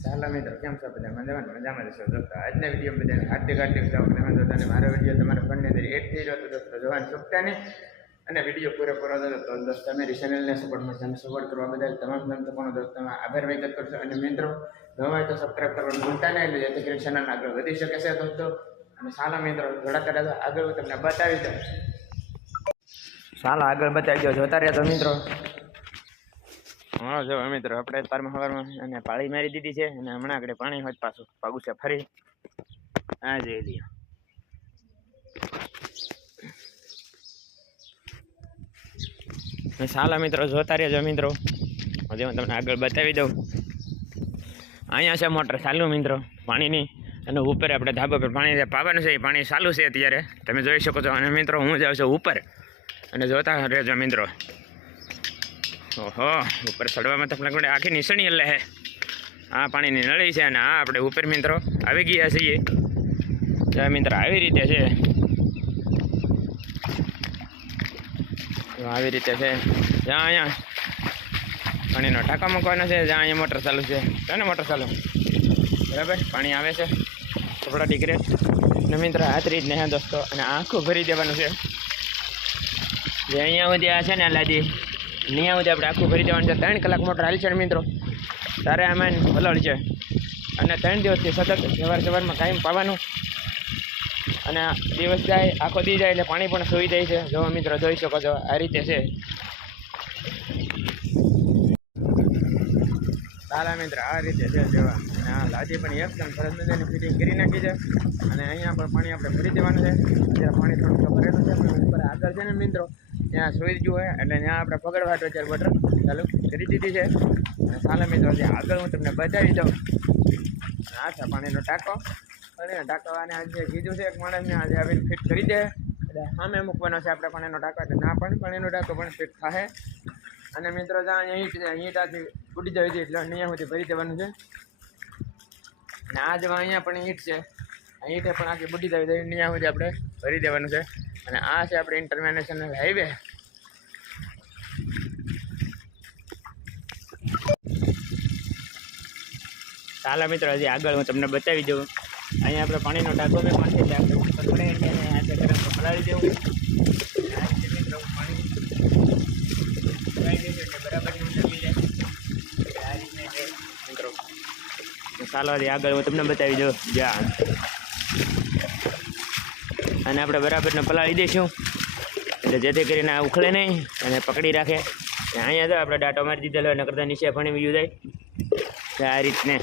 ચાલો મિત્રો કેમ છો બધા મજામાં છો દોસ્તો આજના વિડીયો બધાને હાર્દિક સ્વાગત છે અને મારો વિડીયો તમારા ફોનની અંદર એડ થઈ રહ્યો તો દોસ્તો જોવાનું ચૂકતા નહીં અને વિડીયો પૂરેપૂરો તો દોસ્તો તમે ચેનલને સપોર્ટ કરવા બદલ તમામ પણ દોસ્તોમાં આભાર વ્યક્ત કરશો અને મિત્રો નવા તો સબસ્ક્રાઈબ કરવાનું ભૂલતા નહીં એટલે જેથી કરીને ચેનલ આગળ વધી શકે છે દોસ્તો અને ચાલો મિત્રો થોડા કદાચ આગળ હું તમને બતાવી દઉં ચાલો આગળ બતાવી દો જોતા રહ્યા તો મિત્રો હા જો મિત્રો આપણે હવારમાં અને પાળી મારી દીધી છે અને હમણાં આગળ પાણી હોય પાછું પાગું છે ફરી આ જોઈ લઈએ સાલા મિત્રો જોતા રહેજો મિત્રો હજી હું તમને આગળ બતાવી દઉં અહીંયા છે મોટર ચાલુ મિત્રો પાણીની અને ઉપર આપણે ધાબા પર પાણી પાવાનું છે એ પાણી ચાલુ છે અત્યારે તમે જોઈ શકો છો અને મિત્રો હું જાઉં છું ઉપર અને જોતા રહેજો મિત્રો ઓહો ઉપર ચડવામાં તકલીફ પડે આખી નિસણી એટલે હે આ પાણીની નળી છે અને આ આપણે ઉપર મિત્રો આવી ગયા છીએ જ્યાં મિત્રો આવી રીતે છે આવી રીતે છે જ્યાં અહીંયા પાણીનો ટાંકો મૂકવાનો છે જ્યાં અહીંયા મોટર ચાલુ છે ને મોટર ચાલુ બરાબર પાણી આવે છે થોડા ડિગ્રી ને મિત્રો હાથરી જ ને હે દોસ્તો અને આખું ભરી દેવાનું છે જે અહીંયા સુધી આ છે ને લાદી અહીંયા સુધી આપણે આખું ભરી દેવાનું છે 3 કલાક મોટર હાલ છે મિત્રો તારે આમાં પલળ છે અને 3 દિવસથી સતત સવારમાં કાયમ પાવાનું અને દિવસ જાય આખો દી જાય એટલે પાણી પણ સુઈ જાય છે જો મિત્રો જોઈ શકો છો આ રીતે છે સારા મિત્ર આ રીતે છે જેવા અને આ લાદી પણ એકદમ સરસ મજાની ફિટિંગ કરી નાખી છે અને અહીંયા પણ પાણી આપણે ભરી દેવાનું છે જ્યારે પાણી થોડું ભરેલું છે પણ ઉપર આગળ છે ને મિત્રો ત્યાં સુઈ ગયું હોય એટલે ત્યાં આપણે પકડવા અત્યારે વોટર ચાલુ કરી દીધી છે અને સારા મિત્રો જે આગળ હું તમને બતાવી દઉં આ છે પાણીનો ટાંકો અને ટાંકવાને આજે કીધું છે એક માણસને આજે આવીને ફિટ કરી દે એટલે સામે મૂકવાનો છે આપણે પાણીનો ટાંકો એટલે ના પણ પાણીનો ટાંકો પણ ફિટ થાય અને મિત્રો જ્યાં અહીંયા ઈંટાથી ઉડી જવી છે એટલે અહીંયા સુધી ભરી દેવાનું છે અને આ જેમાં અહીંયા પણ ઈંટ છે ઈંટે પણ આખી બુડી જવી જોઈએ અહીંયા સુધી આપણે ભરી દેવાનું છે અને આ છે આપણે ઇન્ટરનેશનલ હાઈવે ચાલો મિત્રો હજી આગળ હું તમને બતાવી દઉં અહીંયા આપણે પાણીનો ટાંકો મેં પણ છે એટલે આપણે પડે એટલે હાથે ગરમ પલાળી દેવું મિત્રો પાણી પલાળી દઈશું એટલે બરાબર જમી જાય આ રીતે છે મિત્રો ચાલો હજી આગળ હું તમને બતાવી દઉં જ્યાં અને આપણે બરાબરને પલાળી દઈશું એટલે જેથી કરીને આ ઉખળે નહીં અને પકડી રાખે અહીંયા તો આપણે ડાટો મારી દીધેલો એના કરતાં નીચે પાણી બીજું જાય આ રીતને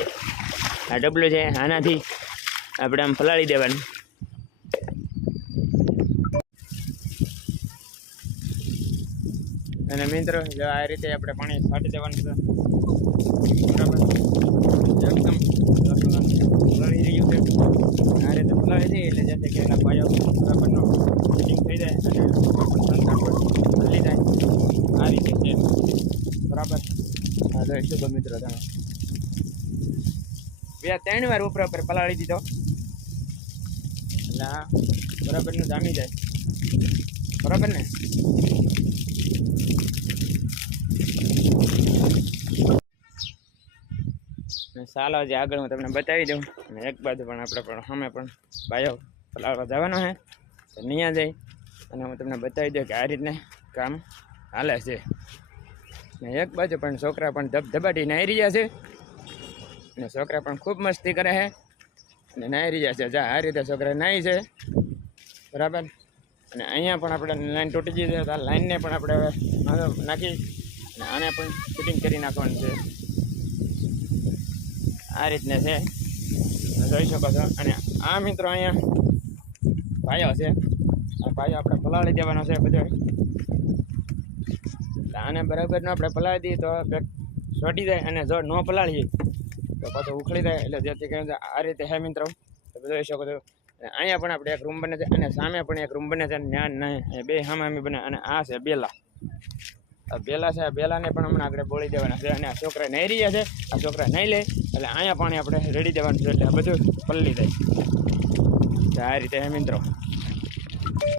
આ ડબલું છે આનાથી આપણે આમ પલાળી દેવાનું અને મિત્રો જો આ રીતે આપણે પાણી છાંટી દેવાનું છે બરાબર એકદમ પલાળી રહ્યું છે આ રીતે પલાળી દઈએ એટલે જેથી કે એના પાયો બરાબરનો ફિટિંગ થઈ જાય અને સંતાન પણ હલી જાય આ રીતે છે બરાબર હા જોઈશું તો મિત્રો તમે 2-3 વાર ઉપર પલાળી દીધો એટલે આ બરાબરનું જામી જાય બરાબર ને ચાલો જે આગળ હું તમને બતાવી દઉં અને એક બાજુ પણ આપણે પણ સામે પણ બાયો પલાળવા જવાનો છે તો અહીંયા જઈ અને હું તમને બતાવી દઉં કે આ રીતને કામ હાલે છે ને એક બાજુ પણ છોકરા પણ ધબધબાટી નાહી રહ્યા છે અને છોકરા પણ ખૂબ મસ્તી કરે છે અને નાહી રહ્યા છે જા આ રીતે છોકરા નાહી છે બરાબર અને અહીંયા પણ આપણે લાઈન તૂટી ગઈ છે તો આ લાઈનને પણ આપણે હવે નાખી અને આને પણ ફિટિંગ કરી નાખવાનું છે આ રીતને છે જોઈ શકો છો અને આ મિત્રો અહીંયા પાયો છે આ પાયો આપણે પલાળી દેવાનો છે બધો એટલે આને બરાબરનો આપણે પલાળી દઈએ તો ચોટી જાય અને જો ન પલાળીએ તો પાછું ઉખડી જાય એટલે જેથી કરીને આ રીતે હે મિત્રો તમે જોઈ શકો છો અહીંયા પણ આપણે એક રૂમ બને છે અને સામે પણ એક રૂમ બને છે અને બે સામે બને અને આ છે બેલા આ બેલા છે આ બેલાને પણ હમણાં આપણે બોળી દેવાના છે અને આ છોકરા નહીં રહ્યા છે આ છોકરા નહીં લે એટલે અહીંયા પાણી આપણે રેડી દેવાનું છે એટલે આ બધું પલળી જાય આ રીતે હે મિત્રો